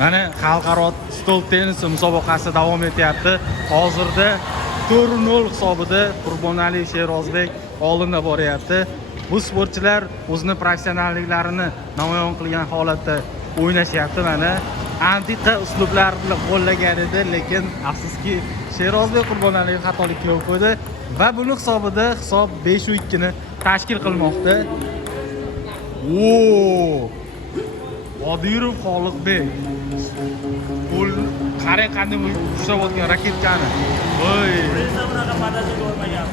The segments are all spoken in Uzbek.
Mana xalqaro stol tennisi musobaqasi davom etyapti. Hozirda 4-0 hisobida Qurbonali Sherozbek oldinda boryapti. Bu sportchilar o'zining professionalliklarini namoyon qilgan holatda o'ynashyapti. Mana antiqa uslublarni qo'llagan edi, lekin afsuski Sherozbek Qurbonaliyev xatolik qilib qo'ydi va buning hisobida hisob 5-2 ni tashkil qilmoqda. Qodirov Xoliqbek. Qo'l qarang qanday ushlab olgan raketkani. Voy. Bunaqa madadi ko'rmagan.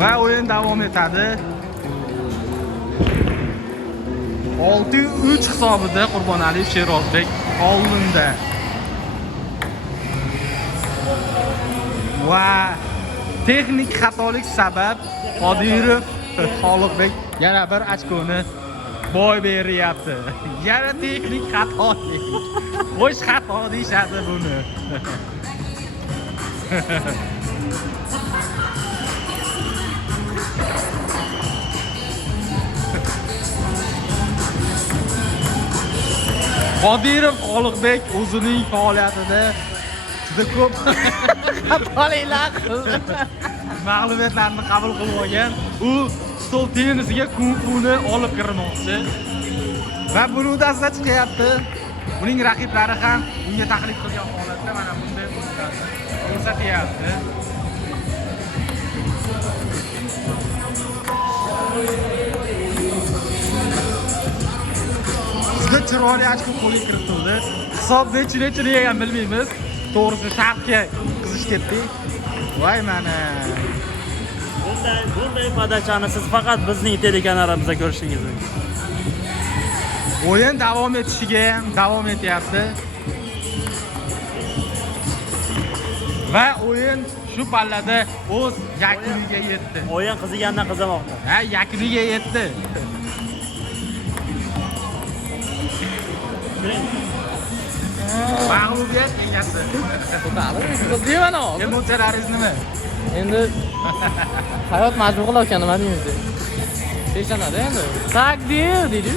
Va o'yin davom etadi. 6-3 hisobida Qurbonali Sherozbek oldinda. Va texnik xatolik sabab Qodirov Xoliqbek yana bir ochkoni boy beryapti. Yana texnik xatolik. Bo'sh xato deyshadi buni. Qodirov Xoliqbek o'zining faoliyatida juda ko'p xatoliklar qildi. Mag'lubiyatlarni qabul qilib olgan. U stol tennisiga kung-funi olib kirmoqchi. Va buni uddasidan chiqyapti. Uning raqiblari ham unga taqlid qilgan holatda mana bunday ko'rsatyapti. Juda chiroyli ochko qo'lga kiritildi. Hisob nechini ham bilmaymiz. To'g'risi shartga qizish ketdik. Voy mana. Bunday padachani siz faqat bizning telekanalimizda ko'rishingiz mumkin. O'yin davom etishiga ham davom etyapti. Va o'yin shu pallada o'z yakuniga yetdi. O'yin qizigandan qizamoqda. Ha, yakuniga yetdi. Mag'lubiyat egasi. Deyman o. Emotsiyalaringiz nima? Endi hayot majbur qilayotgan nima deymiz? Peshanada endi. Taqdir deydi.